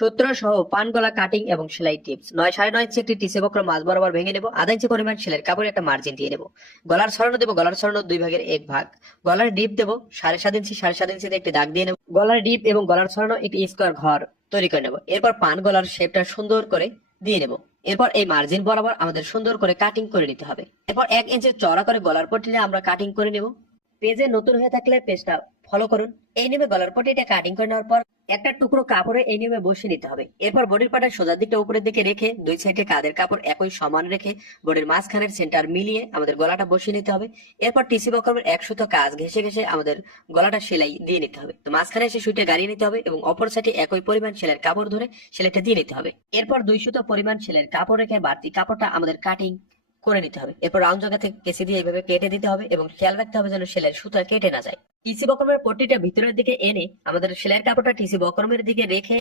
সূত্র সহ পান গলা কাটিং এবং সেলাই টিপস। 9 9.5 ইঞ্চি একটি টিসি বক্র মাঝ বরাবর ভেঙে নেব। আধা ইঞ্চি পরিমাণ সেলাইয়ের কাপড়ে একটা মার্জিন দিয়ে নেব। গলার ছড়ানো দেবো, গলার ছড়ানো 2/1 ভাগ। গলার ডিপ দেবো 7.5 ইঞ্চি, 7.5 ইঞ্চিতে একটি দাগ দিয়ে নেব। গলার ডিপ এবং গলার ছড়ানো একটি স্কোয়ার ঘর তৈরি করে নেব। এরপর পান গলার শেপটা সুন্দর করে দিয়ে নেব। এরপর এই মার্জিন বরাবর আমাদের সুন্দর করে কাটিং করে নিতে হবে। এরপর 1 ইঞ্চি চওড়া করে গলার পট্টিতে আমরা কাটিং করে নেব। পেজে নতুন হয়ে থাকলে পেজটা ফলো করুন। এই নিয়মে গলার পট্টিটা কাটিং করে নেওয়ার পর একটা টুকরো কাপড়ে এই নিয়মে বসিয়ে নিতে হবে। এরপর বডির পাটার সোজা দিকটা উপরের দিকে রেখে দুই সাইডে কাঁধের কাপড় একই সমান রেখে বডির মাঝখানের সেন্টার মিলিয়ে আমাদের গলাটা বসিয়ে নিতে হবে। এরপর টিসি বক্রমের 1 সুতো কাজ ঘেঁষে ঘেঁষে আমাদের গলাটা সেলাই দিয়ে নিতে হবে। তো মাঝখানে এসে সুইটা গাড়িয়ে নিতে হবে এবং অপর সাইডে একই পরিমাণ সেলাইয়ের কাপড় ধরে সেলাইটা দিয়ে নিতে হবে। এরপর 2 সুতো পরিমাণ সেলাইয়ের কাপড় রেখে বাড়তি কাপড়টা আমাদের কাটিং করে নিতে হবে। এরপর রাউন্ড জায়গা থেকে কেসি দিয়ে এইভাবে কেটে দিতে হবে এবং খেয়াল রাখতে হবে যেন সেলাইয়ের সুতা কেটে না যায়। টিসি বক্রমের পট্টিটা ভিতরের দিকে এনে আমাদের সেলাইয়ের কাপড়টা টিসি বক্রমের দিকে রেখে